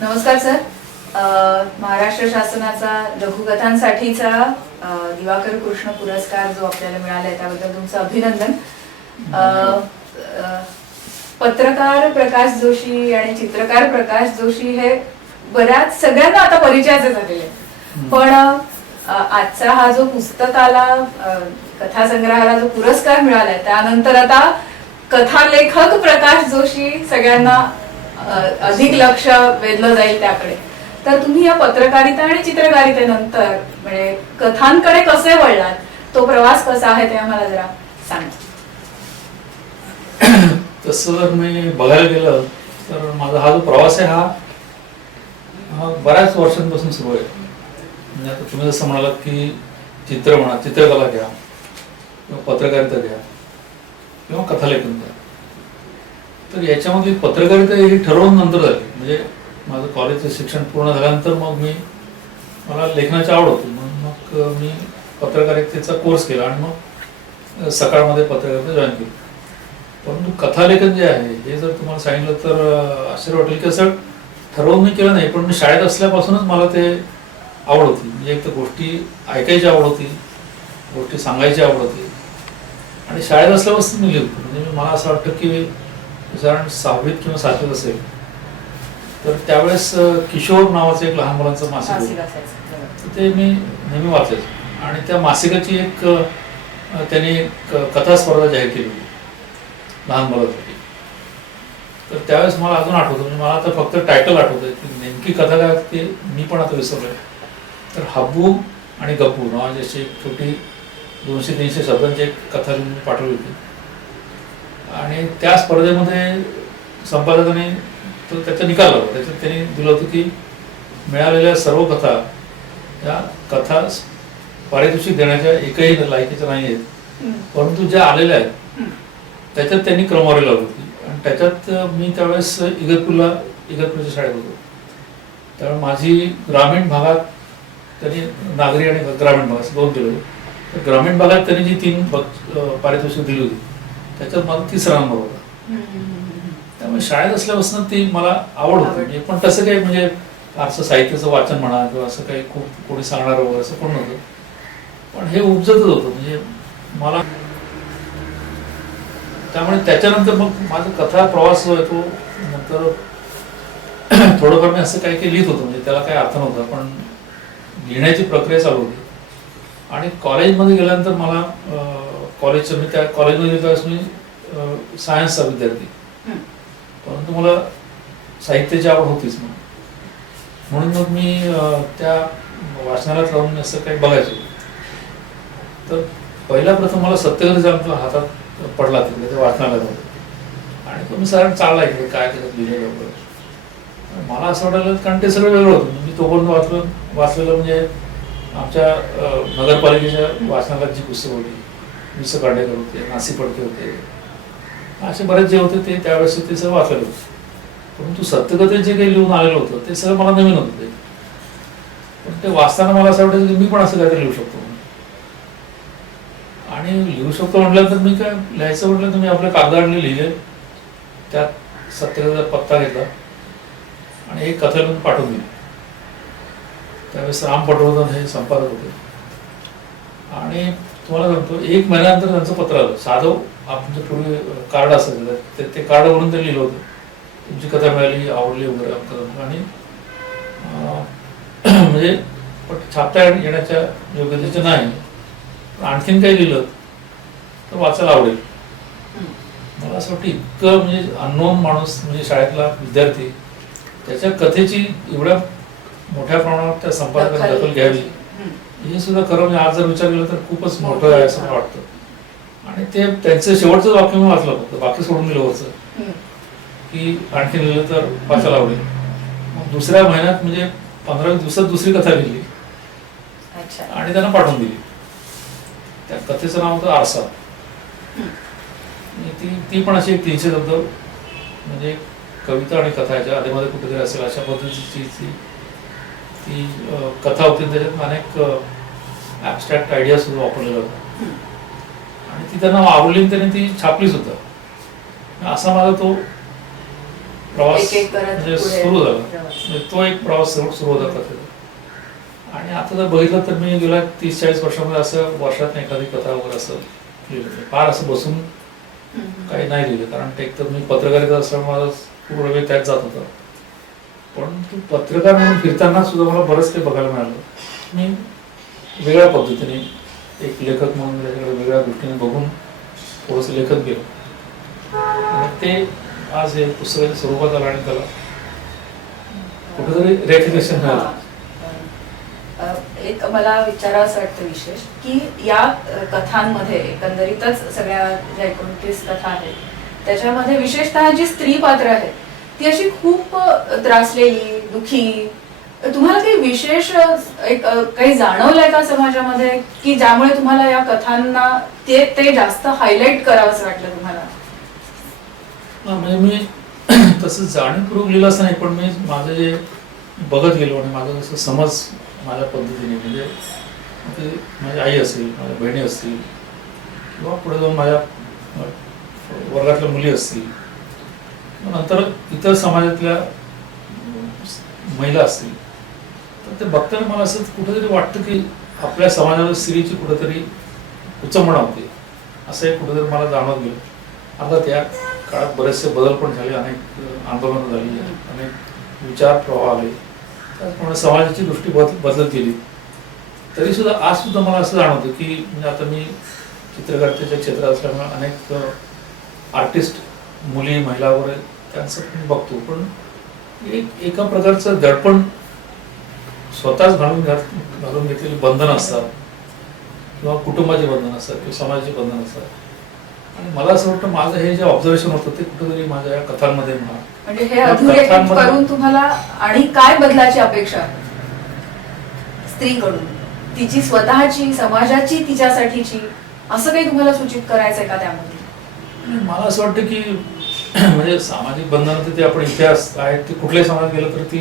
नमस्कार सर. महाराष्ट्र शासनाचा लघुकथांसाठीचा दिवाकर कृष्ण पुरस्कार जो आपल्याला मिळाला आहे त्याबद्दल तुमचं अभिनंदन. पत्रकार प्रकाश जोशी आणि चित्रकार प्रकाश जोशी हे बऱ्याच सगळ्यांना आता परिचयाचे झालेले, पण आजचा हा जो पुस्तकाला कथा संग्रहाला जो पुरस्कार मिळालाय त्यानंतर आता कथालेखक प्रकाश जोशी सगळ्यांना अधिक लक्ष वेधलं जाईल त्याकडे. तर तुम्ही या पत्रकारिता आणि चित्रकारितेनंतर म्हणजे कथांकडे कसे वळलात, तो प्रवास कसा आहे ते आम्हाला जरा सांगा. तसं जर मी बघायला गेलं तर माझा हा जो प्रवास आहे हा बऱ्याच वर्षांपासून सुरू आहे. म्हणजे आता तुम्ही जसं म्हणालात की चित्र म्हणा, चित्रकला घ्या किंवा पत्रकारिता घ्या किंवा कथालेखन घ्या, तर याच्यामध्ये पत्रकारिता ही ठरवून नंतर झाली. म्हणजे माझं कॉलेजचं शिक्षण पूर्ण झाल्यानंतर मग मला लेखनाची आवड होती, म्हणून मग मी पत्रकारितेचा कोर्स केला आणि मग सकाळमध्ये पत्रकारिता जॉईन केली. परंतु कथालेखन जे आहे हे जर तुम्हाला सांगितलं तर आश्चर्य वाटेल की असं ठरवून मी केलं नाही, पण मी शाळेत असल्यापासूनच मला ते आवड होती. म्हणजे एक तर गोष्टी ऐकायची आवड होती, गोष्टी सांगायची आवड होती आणि शाळेत असल्यापासून मी लिहितो. म्हणजे मला असं वाटतं की साधारण 6वीत किंवा 7वीत असेल तर त्यावेळेस किशोर नावाचं एक लहान मुलांचं मासिक होतं, ते मी नेहमी वाचायचो आणि त्या मासिकाची एक त्यांनी कथा स्पर्धा जाहीर केली होती लहान मुलांसाठी. तर त्यावेळेस मला अजून आठवतं, म्हणजे मला आता फक्त टायटल आठवतंय की नेमकी कथा काय ते मी पण आता विसरलोय. तर हब्बू आणि गप्पू नावाची अशी एक छोटी 200-300 शब्दांची एक कथा लिहून पाठवली होती आणि त्या स्पर्धेमध्ये संपादकाने तो त्याचा निकाल लावला. त्याच्यात त्यांनी दिलं होतं की मिळालेल्या सर्व कथा या कथा पारितोषिक देण्याच्या एकही लायकीच्या नाही आहेत, परंतु ज्या आलेल्या आहेत त्याच्यात त्यांनी क्रमवारी लावली होती. आणि त्याच्यात मी त्यावेळेस इगतपूरच्या शाळेत होतो. त्यामुळे माझी ग्रामीण भागात त्यांनी नागरी आणि ग्रामीण भागात 2 दिलं. तर ग्रामीण भागात त्यांनी जी 3 पारितोषिक दिली होती त्याच्यात माझा 3रा नंबर होता. त्यामुळे शाळेत असल्यापासून ती मला आवड होती. म्हणजे पण तसं काही म्हणजे फारसं साहित्याचं वाचन म्हणा किंवा असं काही खूप कोणी सांगणार वगैरे असं कोण नव्हतं, पण हे उपजतच होतं म्हणजे मला. त्यामुळे त्याच्यानंतर मग माझा कथा प्रवास जो आहे तो नंतर थोडंफार मी असं काही लिहित होतो, म्हणजे त्याला काही अर्थ नव्हता, पण लिहिण्याची प्रक्रिया चालू होती. आणि कॉलेजमध्ये गेल्यानंतर मला कॉलेजचं मी त्या कॉलेजमध्ये त्यावेळेस मी सायन्सचा विद्यार्थी, परंतु मला साहित्याची आवड होतीच. म्हणून मग मी त्या वाचनालयात राहून असं काही बघायचो. तर पहिला प्रथम मला सत्यग्रंथ आमच्या हातात पडला तिकडे ते वाचनालयात आणि तो मी साधारण चालला इकडे काय त्याच्यात लिहिलेलं वगैरे. मला असं वाटायला कारण ते सगळं वेगळं होतं. मी तोपर्यंत वाचलेलं म्हणजे आमच्या नगरपालिकेच्या वाचनालयात जी पुस्तकं होती, वि स खांडेकर होते, नासी फडके होते, असे बरेच जे होते ते त्यावेळेस ते सगळं वाचलेलं होतं. परंतु सत्यकथेत जे काही लिहून आलेलं होतं ते सगळं मला नवीन होतं. ते पण ते वाचताना मला असं वाटायचं की मी पण असं काहीतरी लिहू शकतो. आणि लिहू शकतो म्हटल्यानंतर मी काय लिहायचं म्हटलं तर मी आपल्या कागदावरती लिहिले, त्यात सत्यकथेचा पत्ता घेतला आणि एक कथा लिहून पाठवून दिली. त्यावेळेस राम पटवर्धन हे संपादक होते आणि तुम्हाला सांगतो 1 महिन्यानंतर त्यांचं पत्र आलं. साधं आपण पूर्वी कार्ड असायचं ते कार्ड वरून ते लिहिलं होतं, तुमची कथा मिळाली, आवडली वगैरे. आणि म्हणजे छापता येण्याच्या योग्यतेचं नाही, आणखीन काही लिहिलं तर वाचायला आवडेल. मला असं वाटतं इतकं म्हणजे अननोन माणूस म्हणजे शाळेतला विद्यार्थी त्याच्या कथेची एवढ्या मोठ्या प्रमाणात त्या संपादकाने दखल घ्यावी हे सुद्धा खरं म्हणजे आज जर विचार केला तर खूपच मोठं आहे असं वाटतं. आणि ते त्यांचं शेवटचं वाक्य मी वाचलं, फक्त बाकी सोडून दिलं वरचं की आणखी लिहिलं तर वाचायला आवडेल. मग दुसऱ्या महिन्यात म्हणजे 15 दिवसात दुसरी कथा लिहिली आणि त्यांना पाठवून दिली. त्या कथेचं नाव होतं आरसा. ती पण अशी 300 शब्द म्हणजे कविता आणि कथा याच्या आधीमध्ये कुठेतरी असेल अशा पद्धतीची ती कथा होती. त्याच्यात अनेक ॲबस्ट्रॅक्ट आयडिया सुद्धा वापरलेला होता आणि ती त्यांना आवडली, त्यांनी ती छापली सुद्धा. असा माझा तो प्रवास एक एक करत म्हणजे पुढे सुरू झाला. प्रवास. म्हणजे तो एक प्रवास सुरू होता कथेचा. आणि आता जर बघितलं तर मी गेल्या 30-40 वर्षामध्ये असं वर्षात एखादी कथा वगैरे असं लिहिलं नाही. फार असं बसून काही नाही लिहिलं, कारण ते एक तर मी पत्रकारिता असल्यामुळे माझा पूर्ण वेळ त्यात जात होता. परंतु पत्रकार म्हणून फिरताना सुद्धा मला बरंच काही बघायला मिळालं. मी वेगळ्या पद्धतीने एक लेखक म्हणून त्याच्याकडे वेगळ्या दृष्टीने बघून थोडंसं लेखत गेलो आणि ते आज हे पुस्तकाच्या स्वरूपात आलं आणि त्याला कुठेतरी रेकग्नेशन मिळालं. एक मला विचारावंसं वाटतं विशेष की या कथांमध्ये एकंदरीतच सगळ्या ज्या 29 कथा आहेत त्याच्यामध्ये विशेषतः जी स्त्री पात्र आहेत ती अशी खूप त्रासलेली, दुखी. तुम्हाला काही विशेष एक काही जाणवलंय का समाजामध्ये की ज्यामुळे तुम्हाला या कथांना ते जास्त हायलाइट करावंसं वाटलं तुम्हाला? म्हणजे मी तसं जाणीवपूर्वक लिहिलं असं नाही, पण मी माझं जे बघत गेलो आणि माझं जसं समज माझ्या पद्धतीने, म्हणजे ते माझी आई असेल, माझ्या बहिणी असतील किंवा पुढे जाऊन माझ्या वर्गातल्या मुली असतील, नंतर इतर समाजातल्या महिला असतील, तर ते बघताना मला असं कुठेतरी वाटतं की आपल्या समाजाला स्त्रीची कुठेतरी उचंबणा होते, असं एक कुठेतरी मला जाणवत गेलं. अर्थात त्या काळात बरेचसे बदल पण झाले, अनेक आंदोलनं झाली, अनेक विचार प्रवाह आले, त्याचप्रमाणे समाजाची दृष्टी बदलत गेली. तरी सुद्धा आज सुद्धा मला असं जाणवतं की म्हणजे आता मी चित्रकारितेच्या क्षेत्रात असल्यामुळे अनेक आर्टिस्ट मुली, महिला वगैरे त्यांचं मी बघतो, पण एका प्रकारचं दडपण स्वतःच घालून घेतलेली बंधनं असतात किंवा कुटुंबाची बंधनं असतात किंवा समाजाची बंधनं असतात. आणि मला असं वाटतं माझं हे जे ऑब्झर्वेशन होतं ते कुठेतरी माझ्या या कथांमध्ये म्हणजे हे अधोरेखित करून तुम्हाला आणि काय बदलाची अपेक्षा आहे स्त्रीकडून, तिची स्वतःची, समाजाची, तिच्यासाठीची, असं काही तुम्हाला सूचित करायचंय का त्यामध्ये? मला असं वाटतं की म्हणजे सामाजिक बंधनं ते आपण इतिहास आहेत ते कुठल्याही समाजात गेलं तर ती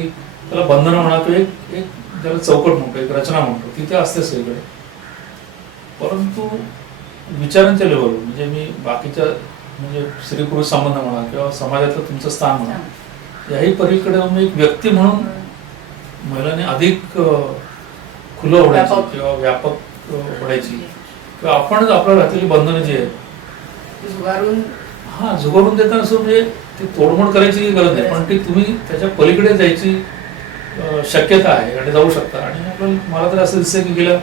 त्याला बंधनं म्हणा किंवा एक त्याला चौकट म्हणतो, एक रचना म्हणतो, तिथे असते सगळीकडे. परंतु विचारांच्या लेवलवर म्हणजे मी बाकीच्या म्हणजे स्त्री पुरुष संबंध म्हणा किंवा समाजातलं तुमचं स्थान म्हणा, याही पलीकडे मी एक व्यक्ती म्हणून महिलांनी अधिक खुलं होण्याची किंवा व्यापक होण्याची किंवा आपण आपल्या घातलेली बंधनं जी आहेत झुगारून देताना असं म्हणजे ती तोडमोड करायची गरज नाही, पण ती तुम्ही त्याच्या पलीकडे जायची शक्यता आहे आणि जाऊ शकता. आणि आपण मला तर असं दिसतंय की गेल्या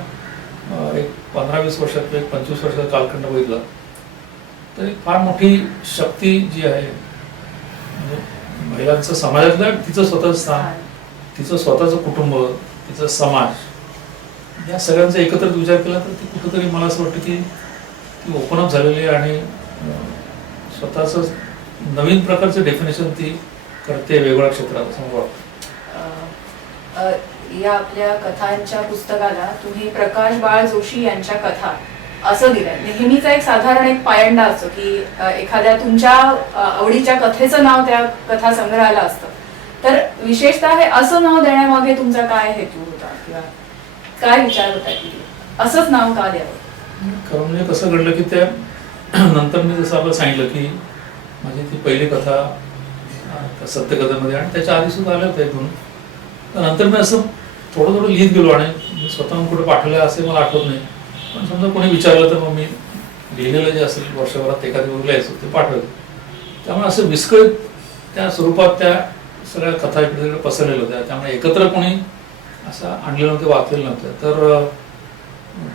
एक 15-20 वर्षात किंवा 25 वर्षाचा कालखंड बघितला तर एक फार मोठी शक्ती जी आहे म्हणजे महिलांचं समाजातलं तिचं स्वतःचं स्थान, तिचं स्वतःचं कुटुंब, तिचा समाज, या सगळ्यांचा एकत्रित विचार केला तर ती कुठंतरी मला असं वाटतं की ती ओपन अप झालेली आणि स्वतःच नवीन प्रकारचं डेफिनेशन ती करते वेगवेगळ्या क्षेत्रात असं मला वाटतं. या आपल्या कथांच्या पुस्तकाला तुम्ही प्रकाश बाळ जोशी यांच्या कथा असं दिलंय. नेहमीचा एक साधारण एक पायंडा असतो की एखाद्या तुमच्या आवडीच्या कथेचं नाव त्या कथा संग्रहाला असतं, तर विशेषतः हे असं नाव देण्यामागे तुमचा काय हेतू होता किंवा काय विचार होता की असंच नाव का द्यावं? कारण म्हणजे कसं घडलं की त्या नंतर मी जसं आपलं सांगितलं की माझी ती पहिली कथा सत्यकथेमध्ये आणि त्याच्या आधी सुद्धा आल्या होत्या इथून, तर नंतर मी असं थोडं थोडं लिहित गेलो आणि मी स्वतःहून कुठे पाठवलं असे मला आठवत नाही, पण समजा कोणी विचारलं तर मग मी लिहिलेलं जे असेल वर्षभरात एखादी वेळ लिहायचं ते पाठवायचं. त्यामुळे असं विस्कळीत त्या स्वरूपात त्या सगळ्या कथा इकडे तिकडे पसरलेल्या होत्या, त्यामुळे एकत्र कोणी असं आणलेलं नव्हते, वाचलेलं नव्हतं. तर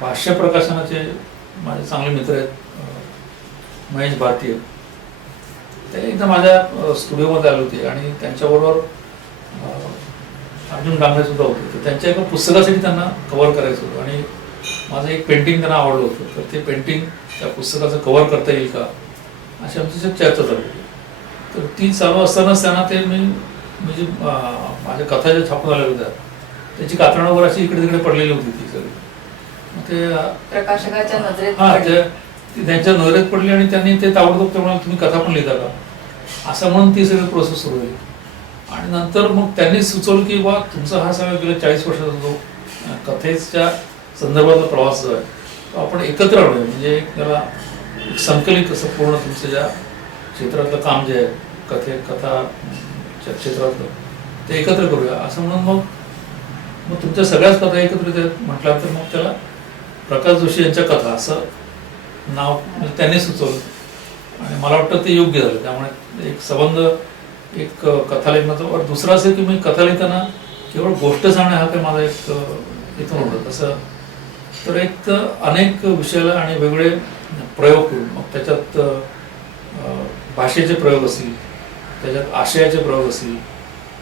भाष्य प्रकाशनाचे माझे चांगले मित्र आहेत महेश भारतीय, ते एकदा माझ्या स्टुडिओमध्ये आले होते आणि त्यांच्याबरोबर अर्जुन डांगरे सुद्धा होते. तर त्यांच्या एका पुस्तकासाठी त्यांना कव्हर करायचं होतं आणि माझं एक पेंटिंग त्यांना आवडलं होतं, तर ते पेंटिंग त्या पुस्तकाचं कव्हर करता येईल का अशी आमची चर्चा चालू होती. तर ती चालू असतानाच त्यांना ते मी म्हणजे माझ्या कथा ज्या छापून आलेल्या होत्या त्याची कातरणावर अशी इकडे तिकडे पडलेली होती ती सगळी. ते प्रकाशकाच्या नजरेत त्यांच्या नजरेत पडली आणि त्यांनी ते ताबडतोब ते म्हणाले तुम्ही कथा पण लिहिता का, असं म्हणून ती सगळी प्रोसेस सुरू झाली. आणि नंतर मग त्यांनी सुचवलं की बा तुमचा हा सगळा गेल्या 40 वर्षाचा जो कथेच्या संदर्भातला प्रवास जो आहे तो आपण एकत्र आणूया, म्हणजे त्याला एक संकलित असं पूर्ण तुमचं ज्या क्षेत्रातलं काम जे आहे कथा क्षेत्रातलं ते एकत्र करूया असं म्हणून मग तुमच्या सगळ्याच कथा एकत्रित आहेत म्हटल्यानंतर मग त्याला प्रकाश जोशी यांच्या कथा असं नाव म्हणजे त्यांनी सुचवलं आणि मला वाटतं ते योग्य झालं. त्यामुळे एक संबंध एक कथा लेखनाचा. और दुसरं असं की मी कथा लिहिताना केवळ गोष्ट सांगणे हा काही माझा एक इथून होतं तसं तर एक तर अनेक विषयाला आणि वेगवेगळे प्रयोग करून मग त्याच्यात भाषेचे प्रयोग असतील, त्याच्यात आशयाचे प्रयोग असतील,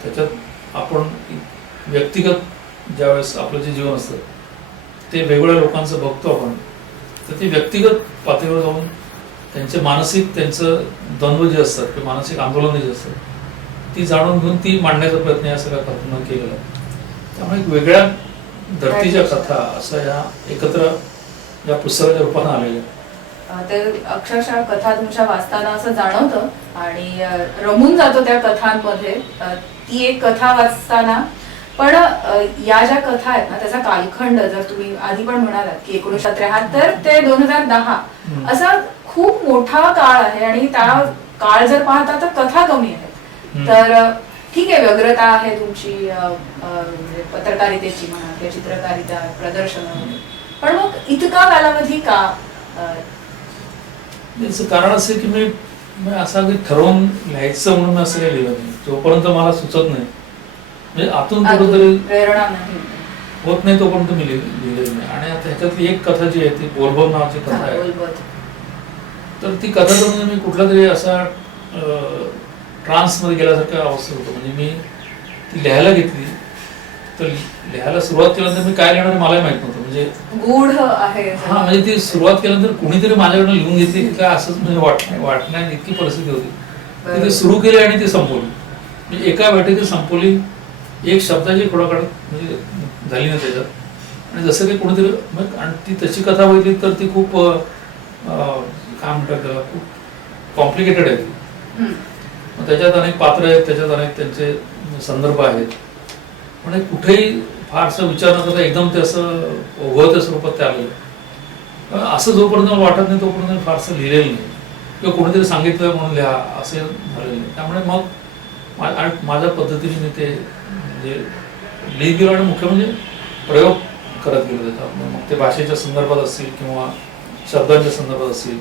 त्याच्यात आपण व्यक्तिगत ज्यावेळेस आपलं जे जीवन असतं ते वेगवेगळ्या लोकांचं बघतो आपण तर ती व्यक्तिगत पातळीवर जाऊन त्यांचे मानसिक त्यांचं द्वंद्व जे असतात किंवा मानसिक आंदोलनं जे असतात ती जाणून घेऊन ती मांडण्याचा प्रयत्न या सगळ्या कथांना केलेला आहे. त्यामुळे एक वेगळ्या धरतीच्या कथा असं या एकत्र या पुस्तकाच्या रूपानं आलेल्या. ते अक्षरशः कथा तुमच्या वाचताना असं जाणवतं आणि रमून जातो त्या कथांमध्ये. ती एक कथा वाचताना पण या ज्या कथा आहेत ना त्याचा कालखंड जर तुम्ही आधी पण म्हणालात की 1973 ते 2010 असा खूप मोठा काळ आहे आणि त्या काळ जर पाहता तर कथा कमी आहेत. तर ठीक आहे व्यग्रता आहे तुमची म्हणजे पत्रकारितेची म्हणा किंवा चित्रकारिता प्रदर्शन पण मग इतका कालावधी का? याचं कारण असं की मी असं अगदी ठरवून लिहायचं म्हणून असं काही लिहिलं नाही. जोपर्यंत मला सुचत नाही म्हणजे आतून कुठंतरी प्रेरणा नाही होत नाही तोपर्यंत मी लिहिलेलं नाही. आणि आता ह्याच्यातली एक कथा जी आहे ती बोलबोल नावाची कथा आहे. तर ती कथा तर म्हणजे मी कुठला तरी असा ट्रान्समध्ये गेल्यासारख्या अवस्थेत होतो. म्हणजे मी ती लिहायला घेतली तर लिहायला सुरुवात केल्यानंतर मी काय लिहिणार मलाही माहित नव्हतं. म्हणजे गूढ आहे हा म्हणजे ती सुरुवात केल्यानंतर कुणीतरी माझ्याकडनं लिहून घेतली की काय असंच म्हणजे वाटण्या इतकी परिस्थिती होती ती सुरू केली आणि ती संपवली. म्हणजे एका बैठकीत संपवली. एक शब्दाची खोडाकाड म्हणजे झाली ना त्याच्यात. आणि जसं काही कोणीतरी मग आणि ती तशी कथा बघितली तर ती खूप काय म्हणतात त्याला खूप कॉम्प्लिकेटेड आहे ती. मग त्याच्यात अनेक पात्र आहेत, त्याच्यात अनेक त्यांचे संदर्भ आहेत. म्हणजे कुठेही फारसा विचार न करता एकदम ते असं ओघळत्या स्वरूपात ते आलेलं. असं जोपर्यंत मला वाटत नाही तोपर्यंत फारसं लिहिलेलं नाही किंवा कोणीतरी सांगितलं म्हणून लिहा असे झालेलं नाही. त्यामुळे मग माझ्या पद्धतीने मी ते म्हणजे लिहित गेलो आणि मुख्य म्हणजे प्रयोग करत गेलो त्याच्यात. मग ते भाषेच्या संदर्भात असतील किंवा शब्दांच्या संदर्भात असतील.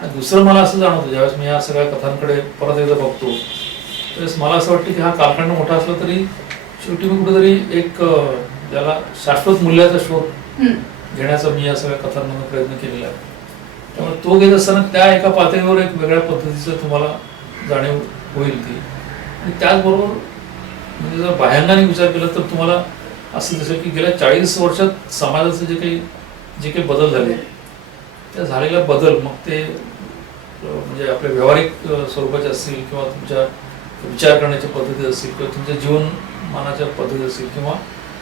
आणि दुसरं मला असं जाणवतं ज्यावेळेस मी या सगळ्या कथांकडे परत एकदा बघतो त्यावेळेस मला असं वाटतं की हा कालखंड मोठा असला तरी शेवटी मी कुठेतरी एक ज्याला शाश्वत मूल्याचा शोध घेण्याचा मी या सगळ्या कथांमध्ये प्रयत्न केलेला आहे. त्यामुळे तो घेत असताना त्या एका पातळीवर एक वेगळ्या पद्धतीचं तुम्हाला जाणीव होईल ती. आणि त्याचबरोबर म्हणजे जर बाह्यांगाने विचार केला तर तुम्हाला असं दिसेल की गेल्या 40 वर्षात समाजाचे जे काही बदल झाले त्या झालेला बदल मग ते म्हणजे आपल्या व्यावहारिक स्वरूपाचे असतील किंवा तुमच्या विचार करण्याच्या पद्धती असतील किंवा तुमच्या जीवनमानाच्या पद्धती असतील किंवा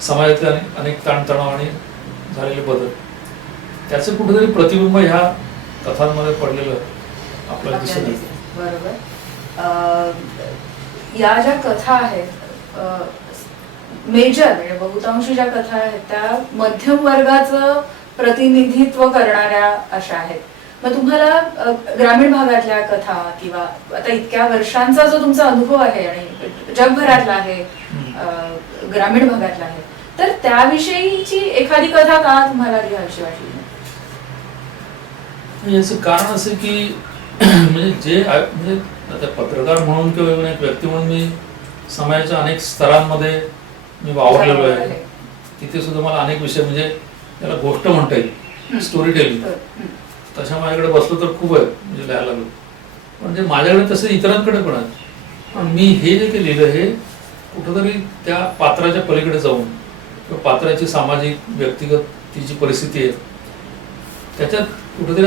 समाजातले अनेक ताणतणाव आणि झालेले बदल त्याचं कुठेतरी प्रतिबिंब ह्या कथांमध्ये पडलेलं आपल्याला दिसत येतं. बरोबर. या ज्या कथा आहेत मेजर म्हणजे बहुतांशी ज्या कथा आहेत त्या मध्यम वर्गाचं प्रतिनिधित्व करणाऱ्या अशा आहेत. मग तुम्हाला ग्रामीण भागातल्या कथा किंवा आता इतक्या वर्षांचा जो तुमचा अनुभव आहे आणि जगभरातला आहे ग्रामीण भागातला आहे तर त्याविषयीची एखादी कथा का तुम्हाला लिहायची वाटली? याचं कारण असं की म्हणजे जे म्हणजे आता पत्रकार म्हणून किंवा एक व्यक्ती म्हणून मी समाजाच्या अनेक स्तरांमध्ये मी वावरलेलो आहे. तिथे सुद्धा मला अनेक विषय म्हणजे त्याला गोष्ट म्हणता येईल स्टोरी टेलिंग तशा माझ्याकडे बसलो तर खूप आहे म्हणजे लिहायला लागलो. म्हणजे माझ्याकडे तसं इतरांकडे पण आहे. पण मी हे जे काही लिहिलं हे कुठंतरी त्या पात्राच्या पलीकडे जाऊन किंवा पात्राची सामाजिक व्यक्तिगत ती जी परिस्थिती आहे त्याच्यात कुठेतरी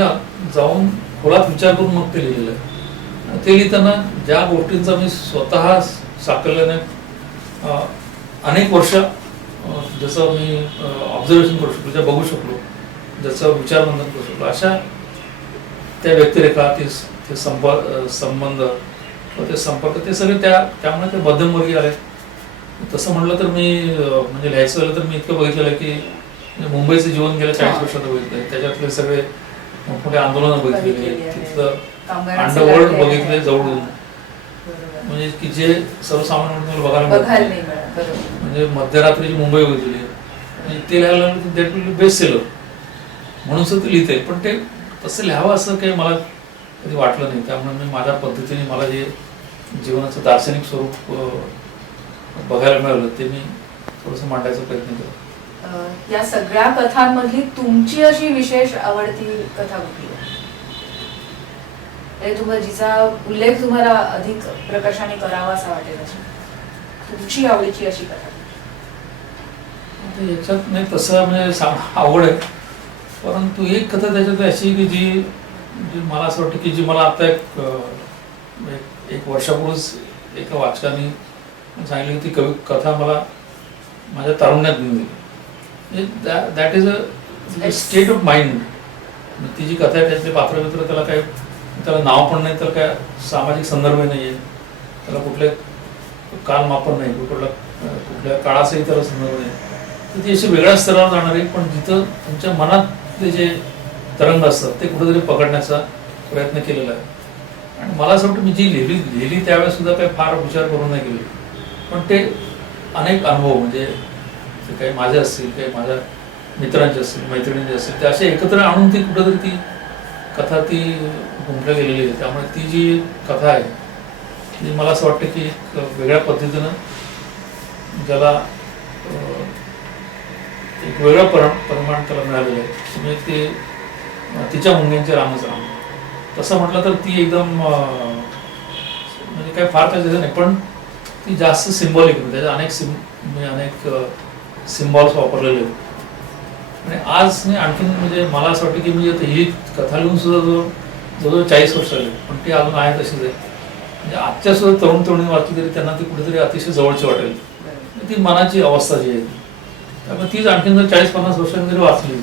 जाऊन खोलात विचार करून मग ते लिहिलेलं आहे. ते लिहिताना ज्या गोष्टींचा मी स्वतः साकल्याने अनेक वर्ष जसं मी ऑब्झर्वेशन करू शकलो ज्या बघू शकलो ज्याचं विचारमंथन करू शकलो अशा त्या व्यक्तिरेखा ते संबंध ते संपर्क ते सगळे त्यामुळे ते मध्यमवर्गीय आले. तसं म्हटलं तर मी म्हणजे लिहायचं झालं तर मी इतकं बघितलेलं आहे की मुंबईचं जीवन गेल्या 40 वर्षात बघितलंय. त्याच्यातले सगळे मोठमोठे आंदोलनं बघितलेली तिथलं अंडरवर्ल्ड बघितलंय जवळून. बरोबर. म्हणजे की जे सर्वसामान्य माणसाला बघायला मिळत बघायला नाही. नाही मिळत. बरोबर. म्हणजे मध्यरात्रीची मुंबई होती म्हणजे ते लिहायला that will be best seller म्हणून सुद्धा ते लिहिते. पण ते तसं लिहावं असं काही मला कधी वाटलं नाही. त्यामुळे मी माझ्या पद्धतीने मला जे जीवनाचं दार्शनिक स्वरूप बघायला मिळालं ते मी थोडंसं मांडायचा प्रयत्न केला. या सगळ्या कथांमधली तुमची अशी विशेष आवडती कथा कुठली आहे? जिचा उल्लेख तुम्हाला अधिक प्रकर्षाने करावासा वाटेल अशी तुमची आवडीची अशी कथा? याच्यात नाही तसं म्हणजे आवड आहे, परंतु एक कथा त्याच्यात अशी की जी जी मला असं वाटतं की जी मला आता एक वर्षापूर्वीच एका वाचकाने सांगितली की ती कथा मला माझ्या तारुण्यात घेऊन दिली. म्हणजे that is a state of mind. ती जी कथा आहे त्यातले पात्रमित्र त्याला नाव पण नाही, त्याला काय सामाजिक संदर्भ नाही आहे, त्याला कुठले कालमापन नाही, कुठल्या काळाचाही त्याला संदर्भ नाही. तर ती अशी वेगळ्या स्तरावर जाणार आहे, पण जिथं तुमच्या मनातले जे तरंग असतात ते कुठेतरी पकडण्याचा प्रयत्न केलेला आहे. आणि मला असं वाटतं मी जी लिहिली त्यावेळेस सुद्धा काही फार विचार करून नाही केली, पण ते अनेक अनुभव म्हणजे ते काही माझे असतील, काही माझ्या मित्रांचे असतील, मैत्रिणींचे असतील, ते असे एकत्र आणून ती कुठेतरी ती कथा ती गुंफल्या गेलेली आहे. त्यामुळे ती जी कथा आहे ती मला असं वाटतं की एक वेगळ्या पद्धतीनं ज्याला एक वेगळं परिमाण त्याला मिळालेलं आहे. म्हणजे ते तिच्या मुंग्यांचे रामच राम तसं म्हटलं तर ती एकदम म्हणजे काय फार त्याचं नाही, पण ती जास्त सिम्बॉलिक आहे. त्याचे अनेक सिम्बॉल्स वापरलेले आहेत. आणि आज मी आणखीन म्हणजे मला असं वाटतं की मी आता ही कथा लिहून सुद्धा जवळजवळ 40 वर्ष आले, पण ती अजून आहे तशीच आहे. म्हणजे आजच्या सुद्धा तरुण तरुणी वाचली तरी त्यांना ती कुठेतरी अतिशय जवळची वाटेल. ती मनाची अवस्था जी आहे त्यामुळे तीच आणखीन जर 40-50 वर्षांनी जरी वाचली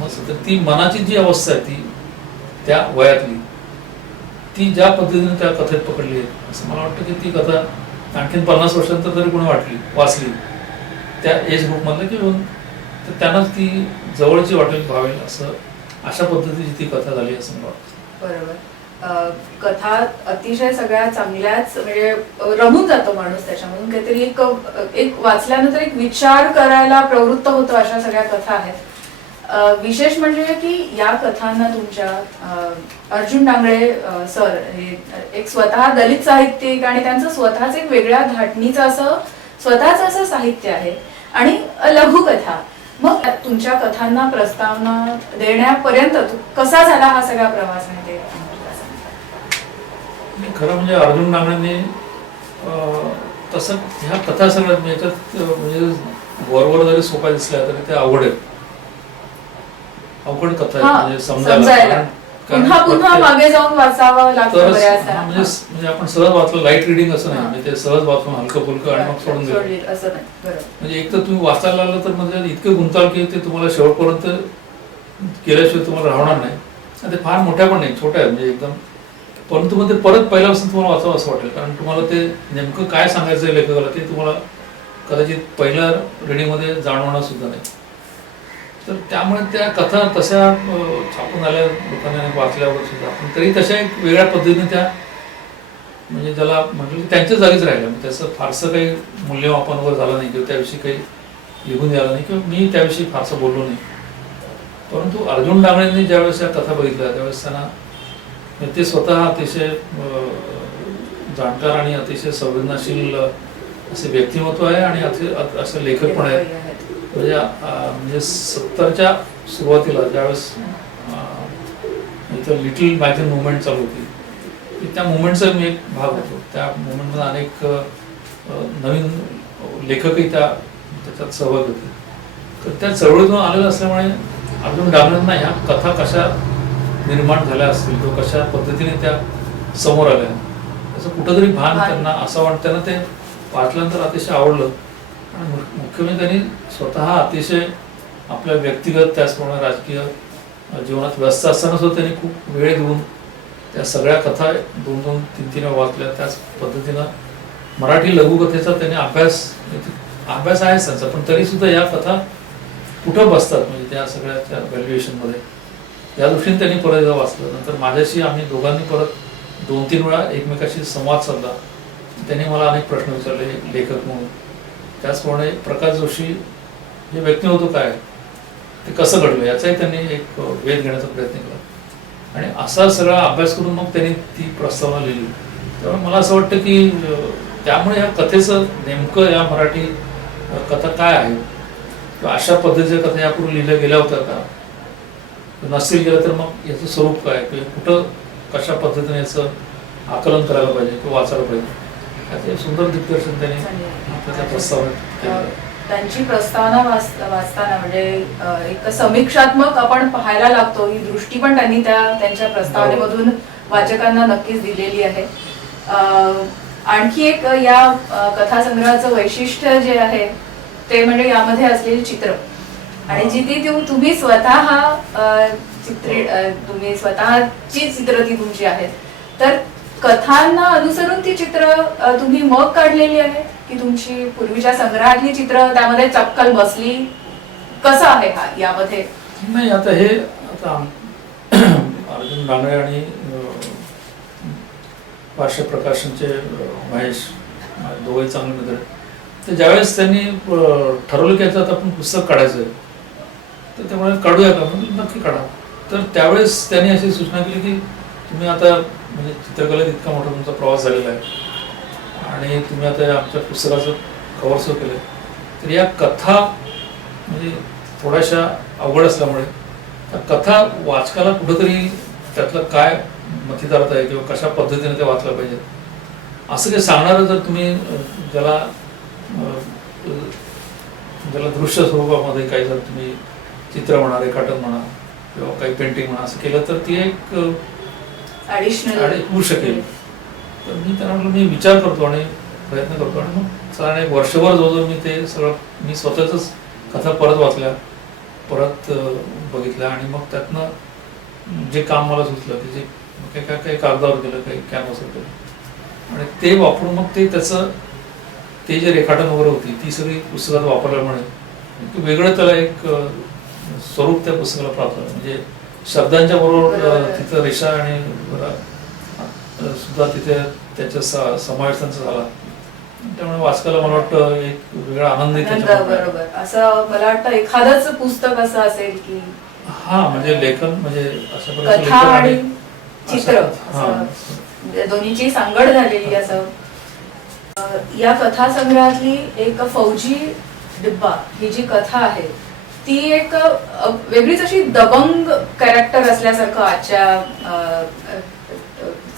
मग तर ती मनाची जी अवस्था आहे ती त्या वयातली ती ज्या पद्धतीने त्या कथेत पकडली आहे असं मला वाटतं की ती कथा आणखीन 50 वर्षांतर जरी कोणी वाचली त्या एज ग्रुपमधलं की तर त्यांना ती जवळची वाटेल भावेल असं अशा पद्धतीची ती कथा झाली असं मला वाटतं. बरोबर. कथा अतिशय सगळ्या चांगल्याच म्हणजे रमून जातो माणूस त्याच्यामधून. काहीतरी एक वाचल्यानंतर एक विचार करायला प्रवृत्त होतो अशा सगळ्या कथा आहेत. विशेष म्हणजे की या कथांना तुमच्या अर्जुन डांगळे सर हे एक स्वतः दलित साहित्यिक आणि त्यांचं स्वतःच एक वेगळ्या धाटणीचं असं स्वतःच असं साहित्य आहे आणि लघुकथा. मग तुमच्या कथांना प्रस्तावना देण्यापर्यंत कसा झाला हा सगळा प्रवास? म्हणजे खरं म्हणजे अर्जुन डांगळेंनी तसं ह्या कथा सगळ्यात याच्यात म्हणजे वरवर जरी सोपा दिसल्या तरी त्या अवघड कथा आहे म्हणजे समजायला. पुन्हा मागे जाऊन वाचावं लागतं बऱ्याचदा. म्हणजे आपण सहज वाचलं, लाईट रिडिंग असं नाही, म्हणजे ते सहज वाचून हलकं फुलकं आणि मग सोडून दिलं असं नाही. म्हणजे एक तर तुम्ही वाचायला लागलं तर म्हणजे इतकं गुंताल की ते तुम्हाला शेवटपर्यंत केल्याशिवाय तुम्हाला राहणार नाही. आणि ते फार मोठ्या पण नाही, छोट्या आहेत म्हणजे एकदम, परंतु मग ते परत पहिल्यापासून तुम्हाला वाचावं असं वाटेल, कारण तुम्हाला ते नेमकं काय सांगायचं आहे लेखकाला ते तुम्हाला कदाचित पहिल्या रिडिंगमध्ये जाणवणार सुद्धा नाही. तर त्यामुळे त्या कथा तशा छापून आल्या लोकांनी वाचल्यावर सुद्धा, पण तरी तशा एक वेगळ्या पद्धतीने त्या म्हणजे ज्याला म्हटलं की त्यांच्या जागीच राहिल्या. त्याचं फारसं काही मूल्यमापन वगैरे झालं नाही किंवा त्याविषयी काही लिहून द्यायला नाही किंवा मी त्याविषयी फारसं बोललो नाही. परंतु अर्जुन डांगळेंनी ज्यावेळेस या कथा बघितल्या त्यावेळेस त्यांना ते स्वतः अतिशय जाणकार आणि अतिशय संवेदनशील असे व्यक्तिमत्व आहे आणि असे लेखक पण आहेत. म्हणजे 70च्या सुरुवातीला ज्यावेळेस इथं लिटिल मॅगझिन मुवमेंट चालू होती, त्या मुवमेंटचा मी एक भाग होतो. त्या मुवमेंटमध्ये अनेक नवीन लेखकही त्याच्यात सहभागी होते. तर त्या चळवळीतून आलेलं असल्यामुळे अर्जुन डांगळेंना ह्या कथा कशा निर्माण झाल्या असतील किंवा कशा पद्धतीने त्या समोर आल्या त्याचं कुठंतरी भान त्यांना असं वाटतं. त्यांना ते वाचल्यानंतर अतिशय आवडलं आणि मुख्य म्हणजे त्यांनी स्वतः अतिशय आपल्या व्यक्तिगत त्याचप्रमाणे राजकीय जीवनात व्यस्त असताना सुद्धा त्यांनी खूप वेळ देऊन त्या सगळ्या कथा 2-2, 3-3 वाचल्या. त्याच पद्धतीनं मराठी लघुकथेचा त्यांनी अभ्यास आहेच त्यांचा, पण तरी सुद्धा या कथा कुठं बसतात म्हणजे त्या सगळ्याच्या व्हॅल्युएशनमध्ये या दृष्टीने त्यांनी परत एकदा वाचलं. नंतर माझ्याशी आम्ही दोघांनी परत 2-3 वेळा एकमेकाशी संवाद साधला. त्यांनी मला अनेक प्रश्न विचारले लेखक म्हणून. त्याचप्रमाणे प्रकाश जोशी हे व्यक्तिमत्व काय, ते कसं घडलं याचाही त्यांनी एक वेध घेण्याचा प्रयत्न केला आणि असा सगळा अभ्यास करून मग त्यांनी ती प्रस्तावना लिहिली. त्यामुळे मला असं वाटतं की त्यामुळे या कथेचं नेमकं या मराठी कथा काय आहे किंवा अशा पद्धतीच्या कथा यापूर्वी लिहिल्या गेल्या होत्या का, नसतील गेलं तर मग याचं स्वरूप काय किंवा कुठं कशा पद्धतीने याचं आकलन करायला पाहिजे किंवा वाचायला पाहिजे याचं एक सुंदर दिग्दर्शन त्यांनी त्याच्या प्रस्तावनेत केलं. त्यांची प्रस्तावना वाचताना म्हणजे एक समीक्षात्मक आपण पाहायला लागतो, ही दृष्टी पण त्यांनी त्यांच्या प्रस्तावनेमधून वाचकांना नक्कीच दिलेली आहे. आणखी एक या कथासंग्रहाचं वैशिष्ट्य जे आहे ते म्हणजे यामध्ये असलेली चित्र आणि जिथे तुम्ही स्वतः तुम्ही स्वतःची चित्र ती तुमची आहेत, तर कथांना अनुसरून ती चित्र तुम्ही मग काढलेली आहे की तुमची पूर्वीच्या संग्रहातली चित्र त्यामध्ये चपकल बसली, कसं आहे हा यामध्ये? नाही, आता हे अर्जुन डांगरे आणि पार्श्व प्रकाशनचे महेश दोघे चांगले मित्र, तर ज्यावेळेस त्यांनी ठरवलं की याच्यात आपण पुस्तक काढायचं आहे, तर त्यामुळे काढूया का, नक्की काढा. तर त्यावेळेस त्यांनी अशी सूचना केली की तुम्ही आता म्हणजे चित्रकलेत इतका मोठा तुमचा प्रवास झालेला आहे आणि तुम्ही आता आमच्या पुस्तकाचं कव्हर सुरू केलं, तर या कथा म्हणजे थोड्याशा अवघड असल्यामुळे त्या कथा वाचकाला कुठंतरी त्यातलं काय मतितार्थ आहे किंवा कशा पद्धतीने ते वाचलं पाहिजे असं काही सांगणारं जर तुम्ही ज्याला दृश्य स्वरूपामध्ये काही जर तुम्ही चित्र म्हणा, रेखाटन म्हणा किंवा काही पेंटिंग म्हणा असं केलं तर ती एक ॲडिशनल होऊ शकेल. तर मी त्यांना म्हटलं मी विचार करतो आणि प्रयत्न करतो आणि मग साधारण 1 वर्षभर जवळजवळ मी ते सगळं मी स्वतःच कथा परत वाचल्या, परत बघितल्या आणि मग त्यातनं जे काम मला सुचलं ते जे काही कागदावर केलं, काही कॅनव्हासवर केलं आणि ते वापरून मग त्याचं ते जे रेखाटन वगैरे होती ती सगळी पुस्तकात वापरल्यामुळे वेगळं त्याला एक स्वरूप त्या पुस्तकाला प्राप्त झालं. म्हणजे शब्दांच्या बरोबर तिथं रेषा आणि सुद्धा तिथे त्याच्या समावेश त्यांचा झाला, त्यामुळे वाचकाला मला वाटतं एक वेगळा आनंद. बरोबर, असं मला वाटतं एखादंच पुस्तक असं असेल की हा म्हणजे लेखन म्हणजे अशा कथा आणि चित्र दोन्हीची सांगड झालेली असं. या कथा संग्रहातली एक फौजी डिब्बा ही जी कथा आहे ती एक वेगळीच अशी दबंग कॅरेक्टर असल्यासारखं आजच्या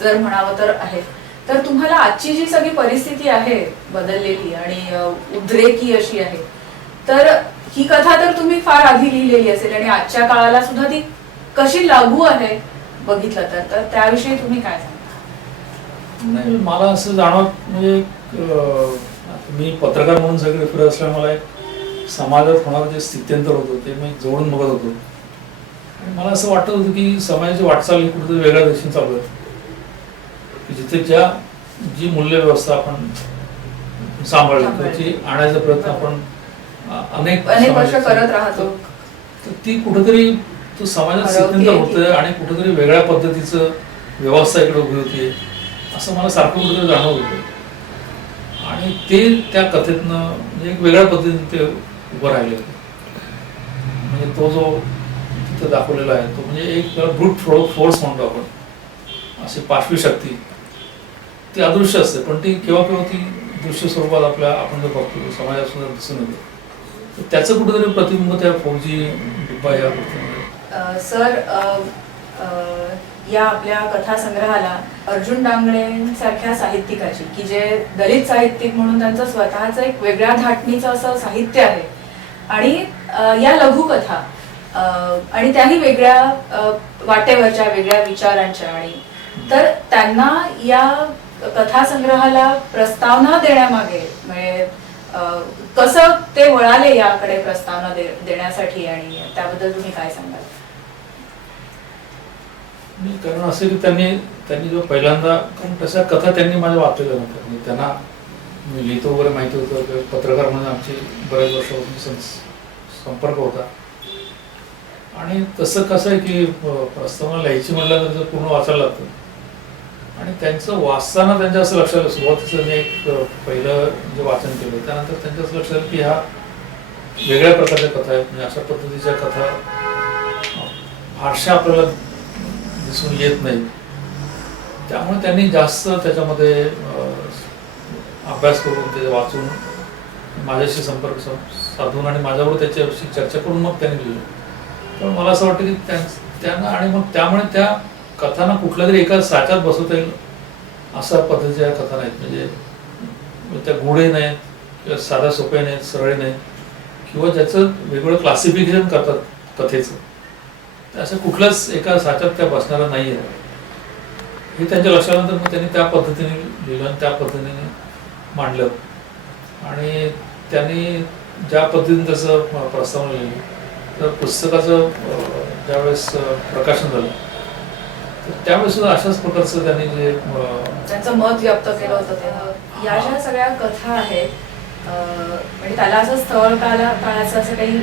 जर म्हणावं तर आहे. तर तुम्हाला आजची जी सगळी परिस्थिती आहे बदललेली आणि उद्रेकी अशी आहे, तर ही कथा तर तुम्ही फार आधी लिहिलेली असेल आणि आजच्या काळाला सुद्धा ती कशी लागू आहे बघितलं तर त्याविषयी तुम्ही काय सांगता? नाही, मला असं जाणवत म्हणजे मी पत्रकार म्हणून सगळे फिरत असल्यामुळे मला एक समाजात होणारं जे स्थित्यंतर होतं ते मी जवळून बघत होतो आणि मला असं वाटत होतं की समाजाची वाटचाल ही कुठेतरी वेगळ्या दिशेने चालू आहे की जिथे जी मूल्य व्यवस्था आपण सांभाळली त्याची आणायचा प्रयत्न आपण अनेक वर्ष करत राहतो, तर ती कुठेतरी तो समाजात स्थित्यंतर होतंय आणि कुठेतरी वेगळ्या पद्धतीचं व्यवस्था इकडे उभी होतीये असं मला सारखं कुठेतरी जाणवत होतं आणि ते त्या कथेतनं म्हणजे एक वेगळ्या पद्धतीने ते उभं राहिले होते. म्हणजे तो जो तिथं दाखवलेला आहे तो म्हणजे एक ब्रूट फोर्स म्हणतो आपण, अशी पाशवी शक्ती ती अदृश्य असते पण ती केव्हा केव्हा ती दृश्य स्वरूपात आपण जर बघतो समाजात सुद्धा दिसून येते. त्याचं कुठेतरी प्रतिबिंब त्या फौजी डिब्बा या गोष्टीमध्ये. सर, या आपल्या कथा संग्रहाला अर्जुन डांगरे सारख्या साहित्यिकाची की जे दलित साहित्यिक म्हणून त्यांचं स्वतःचं एक वेगळ्या धाटणीचं असं साहित्य आहे आणि या लघुकथा आणि त्याही वेगळ्या वाटेवरच्या वेगळ्या विचारांच्या, आणि तर त्यांना या कथा संग्रहाला प्रस्तावना देण्यामागे म्हणजे कसं ते वळाले याकडे प्रस्तावना देण्यासाठी आणि त्याबद्दल तुम्ही काय सांगाल? कारण असं की त्यांनी जो पहिल्यांदा तशा कथा त्यांनी माझ्या वाचलेल्या नव्हत्या. त्यांना मी लिहितो वगैरे माहिती होतं, पत्रकार म्हणून आमची बऱ्याच वर्षापासून संपर्क होता आणि तसं कसं आहे की प्रस्तावना लिहायची म्हटल्यानंतर पूर्ण वाचायला लागतं आणि त्यांचं वाचताना त्यांच्या असं लक्षात आलं, सुरुवातीचं मी एक पहिलं जे वाचन केलं त्यानंतर त्यांच्या असं लक्षात आलं की ह्या वेगळ्या प्रकारच्या कथा आहेत. म्हणजे अशा पद्धतीच्या कथा फारशा आपल्याला दिसून येत नाही. त्यामुळे त्यांनी जास्त त्याच्यामध्ये अभ्यास करून ते वाचून माझ्याशी संपर्क साधून आणि माझ्याबरोबर त्याच्याविषयी चर्चा करून मग त्यांनी लिहिलं. तर मला असं वाटतं की त्यांना आणि मग त्यामुळे त्या कथांना कुठल्या तरी एका साच्यात बसवता येईल अशा पद्धतीच्या कथा नाहीत. म्हणजे त्या गुढे नाहीत किंवा साध्या सोप्या नाहीत, सरळे नाहीत किंवा ज्याचं वेगवेगळं क्लासिफिकेशन करतात कथेचं, तर असं कुठल्याच एका साच्यात त्या बसणारा नाही आहे हे त्यांच्या लक्षानंतर मग त्यांनी त्या पद्धतीने लिहिलं आणि त्या पद्धतीने मांडलं. आणि त्यांनी ज्या पद्धतीने त्याचं प्रस्तावना लिहिली तर पुस्तकाचं ज्यावेळेस प्रकाशन झालं तर त्यावेळेस सुद्धा अशाच प्रकारचं त्यांनी जे त्यांचं मत व्यक्त केलं होतं तेव्हा या ज्या सगळ्या कथा आहेत म्हणजे त्याला असं स्थळ काळाचं असं काही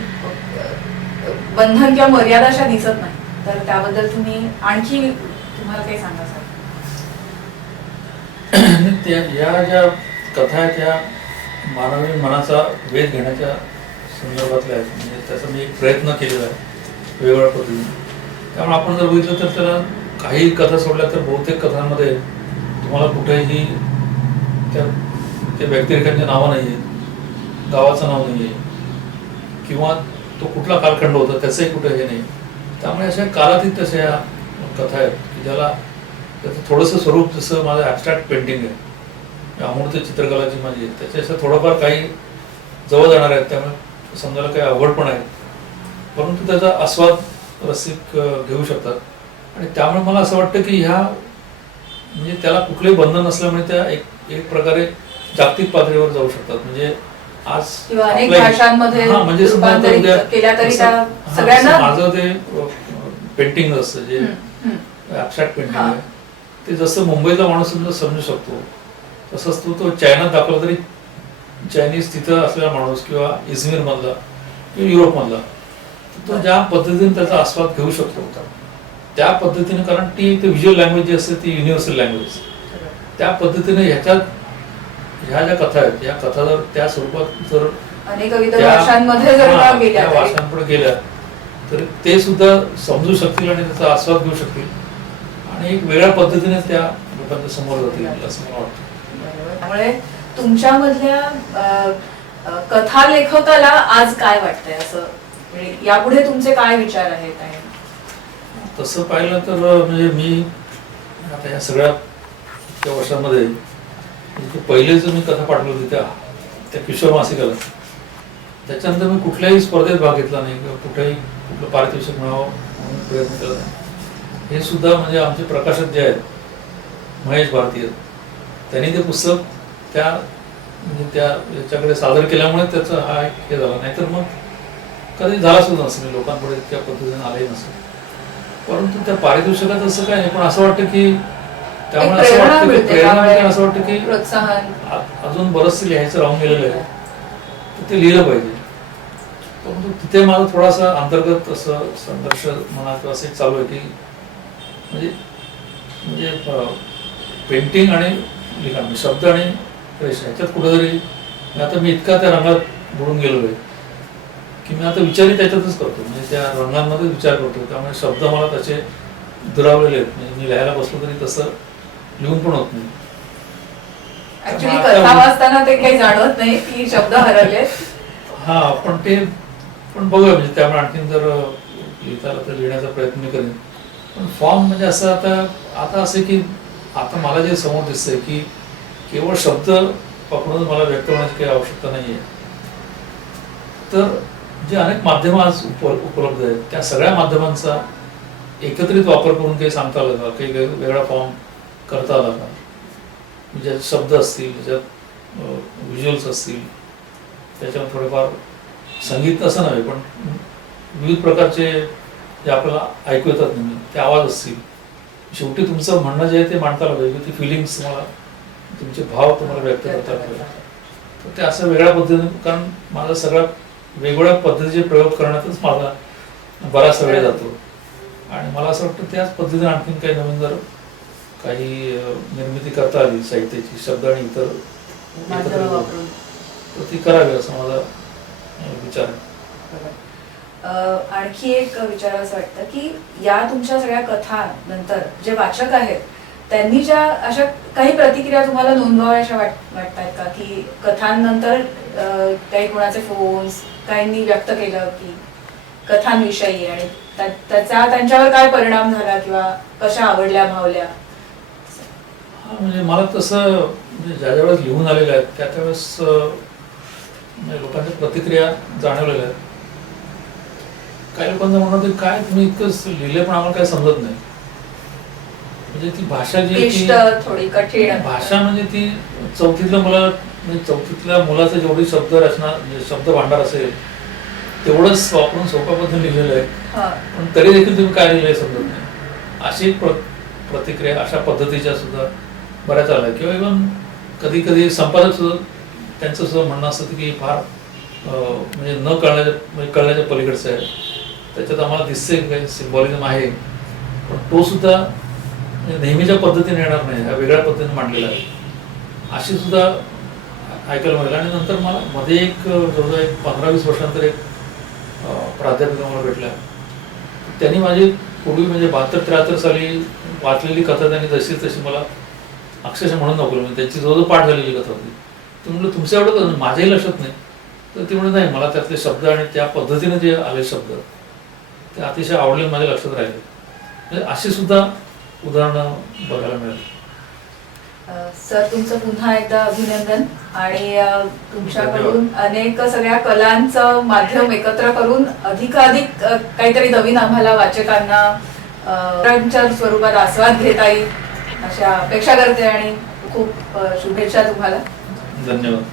बंधन किंवा मर्यादा अशा दिसत नाही. तर त्याबद्दल तुम्ही आणखी तुम्हाला काही सांगायचं? या ज्या कथा आहेत त्या मानवी मनाचा वेध घेण्याच्या संदर्भातल्या आहेत. म्हणजे त्याचा मी एक प्रयत्न केलेला आहे वेगवेगळ्या पद्धतीने. त्यामुळे आपण जर बघितलं तर त्याला काही कथा सोडल्या तर बहुतेक कथांमध्ये तुम्हाला कुठेही त्या व्यक्तिरेखांचे नावं नाही आहेत, गावाचं नाव नाही आहे किंवा तो कुठला कालखंड होता त्याचंही कुठे हे नाही. त्यामुळे अशा कालातीत तशा कथा आहेत की ज्याला त्याचं थोडंसं स्वरूप जसं माझं ॲबस्ट्रॅक्ट पेंटिंग आहे, अमूर्त चित्रकलाची माझी आहे, त्याच्या थोडंफार काही जवळ जाणार आहेत. त्यामुळे समजायला काही अवघड पण आहे, परंतु त्याचा आस्वाद रसिक घेऊ शकतात. आणि त्यामुळे मला असं वाटतं की ह्या म्हणजे त्याला कुठलंही बंधन नसल्यामुळे त्या एक प्रकारे जागतिक पातळीवर जाऊ शकतात. म्हणजे आज अनेक भाषांमध्ये म्हणजे केल्या तरी त्या सगळ्यांना माझं ते पेंटिंग असतं जे ॲबस्ट्रॅक्ट पेंटिंग आहे ते जसं मुंबईचा माणूस समजू शकतो तसंच तो चायनात दाखवला तरी चायनीज तिथं असलेला माणूस किंवा इझमिर मधला किंवा युरोप मधला तो ज्या पद्धतीने त्याचा आस्वाद घेऊ शकतो त्या पद्धतीने, कारण ती एक व्हिज्युअल लँग्वेज जी असते ती युनिव्हर्सल लँग्वेज, त्या पद्धतीने ह्या ज्या कथा आहेत या कथा जर त्या स्वरूपात जर अनेक भाषांमध्ये त्या भाषांपुढे गेल्या तर ते सुद्धा समजू शकतील आणि त्याचा आस्वाद घेऊ शकतील आणि एक वेगळ्या पद्धतीने त्या लोकांच्या समोर जातील असं मला वाटतं. त्यामुळे तुमच्यामधल्या कथा लेखकाला आज काय वाटतंय असं, म्हणजे यापुढे तुमचे काय विचार आहेत? तसं पाहिलं तर म्हणजे मी आता या सगळ्या वर्षामध्ये पहिले जर मी कथा पाठवली होती त्या किशोर मासिकाला, त्याच्यानंतर मी कुठल्याही स्पर्धेत भाग घेतला नाही किंवा कुठलं पारितोषिक मिळावं म्हणून प्रयत्न केला नाही. हे सुद्धा म्हणजे आमचे प्रकाशक जे आहेत महेश भारतीय त्यांनी ते पुस्तक त्या याच्याकडे सादर केल्यामुळे त्याचा हा एक हे झाला, नाहीतर मग कधी झाला सुद्धा नसेल, मी लोकांपुढे त्या पद्धतीने आले नसेल. परंतु त्या पारितोषिकात असं काय नाही, पण असं वाटतं की त्यामुळे असं वाटतं की प्रेरणा मिळते, असं वाटतं की अजून बरंचसं लिहायचं राहून गेलेलं आहे तर ते लिहिलं पाहिजे. परंतु तिथे माझा थोडासा अंतर्गत असं संघर्ष म्हणा किंवा असं एक चालू आहे की म्हणजे पेंटिंग आणि लिखाण, शब्द आणि रेषा ह्याच्यात कुठेतरी आता मी इतका त्या रंगात बुडून गेलो आहे की मी आता विचारही त्याच्यातच करतो, म्हणजे त्या रंगांमध्ये विचार करतो. त्यामुळे शब्द मला त्याचे दुरावलेले आहेत, म्हणजे मी लिहायला बसलो तरी तसं लिहून पण होत नाही. ऍक्च्युली कथा वाचताना ते काही जाणवत नाही की शब्द हरवले. हा पण बघूया, म्हणजे त्यामुळे आणखीन जर लिहिताला तर लिहिण्याचा प्रयत्न मी करेन. पण फॉर्म म्हणजे असं आता असं की आता मला जे समोर दिसतंय की केवळ शब्द पकडून मला व्यक्त होण्याची काही आवश्यकता नाही आहे. तर जे अनेक माध्यमं आज उपलब्ध आहेत त्या सगळ्या माध्यमांचा एकत्रित वापर करून काही सांगता आलं का, काही वेगळा फॉर्म करता आला का, ज्याच्यात शब्द असतील, ज्याच्यात व्हिज्युअल्स असतील, त्याच्यावर थोडेफार संगीत असं नव्हे पण विविध प्रकारचे जे आपल्याला ऐकू येतात नेहमी ते आवाज असतील. शेवटी तुमचं म्हणणं जे आहे ते मांडता आलं पाहिजे, ती फिलिंग्स तुम्हाला, तुमचे भाव तुम्हाला व्यक्त करता आले पाहिजे. तर ते असं वेगळ्या पद्धतीने, कारण माझा सगळ्या वेगवेगळ्या पद्धतीचे प्रयोग करण्यातच माझा बराचसा वेळ जातो आणि मला असं वाटतं त्याच पद्धतीने आणखीन काही नवीन जर काही निर्मिती करता आली साहित्याची, शब्द आणि इतर एकत्र माध्यमं करून, वापरून. तर ती करावी असं माझा विचार आहे. आणखी एक विचारावंसं वाटतं की या तुमच्या सगळ्या कथा नंतर जे वाचक आहेत त्यांनी ज्या अशा काही प्रतिक्रिया तुम्हाला नोंदवाव्याशा वाटतात का, की कथांनंतर काही कोणाचे फोन्स काहींनी व्यक्त केलं की कथांविषयी आणि त्याचा त्यांच्यावर काय परिणाम झाला किंवा कशा आवडल्या भावल्या? हा, म्हणजे मला तसं म्हणजे ज्या ज्या वेळेस लिहून आलेल्या आहेत त्या त्यावेळेस म्हणजे लोकांच्या प्रतिक्रिया जाणवलेल्या आहेत. काही लोकांचं म्हणणं होतं काय तुम्ही इतकंच लिहिले पण आम्हाला काय समजत नाही. म्हणजे ती भाषा जी क्लिष्ट, थोडी कठीण भाषा म्हणजे ती चौथीतल्या मुलाचं जेवढी शब्द रचना म्हणजे शब्द भांडार असेल तेवढंच वापरून सोप्या पद्धतीने लिहिलेलं आहे, पण तरी देखील तुम्ही काय लिहिलंय समजत नाही. अशी एक प्रतिक्रिया अशा पद्धतीच्या सुद्धा बऱ्याच आल्या. किंवा इव्हन कधी कधी संपादक सुद्धा त्यांचं सुद्धा म्हणणं असतं की फार म्हणजे न कळण्याच्या म्हणजे कळण्याच्या पलीकडचं आहे, त्याच्यात आम्हाला दिसते काही सिम्बॉलिझम आहे, पण तो सुद्धा नेहमीच्या पद्धतीने येणार नाही, हा वेगळ्या पद्धतीने मांडलेला आहे, अशी सुद्धा ऐकायला मिळालं. आणि नंतर मला मध्ये एक जवळजवळ एक 15-20 वर्षानंतर एक प्राध्यापिका मला भेटल्या. त्यांनी माझी पूर्वी म्हणजे 72-73 साली वाचलेली कथा त्यांनी जशी तशी मला अक्षरशः म्हणून दाखवली. म्हणजे त्यांची जवळजवळ पाठ झालेली कथा होती. तर म्हणलं तुमचं एवढं माझ्याही लक्षात नाही. तर ती म्हणत नाही, मला त्यातले शब्द आणि त्या पद्धतीने जे आले शब्द ते अतिशय आवडले, माझ्या लक्षात राहिले. म्हणजे अशी सुद्धा उदाहरणं बघायला मिळाली. सर, तुमचं पुन्हा एकदा अभिनंदन. आणि तुमच्याकडून अनेक सगळ्या कलांचं माध्यम एकत्र करून अधिकाधिक काहीतरी नवीन आम्हाला वाचकांना स्वरूपात आस्वाद घेता येईल अशा अपेक्षा करते आणि खूप शुभेच्छा तुम्हाला. धन्यवाद.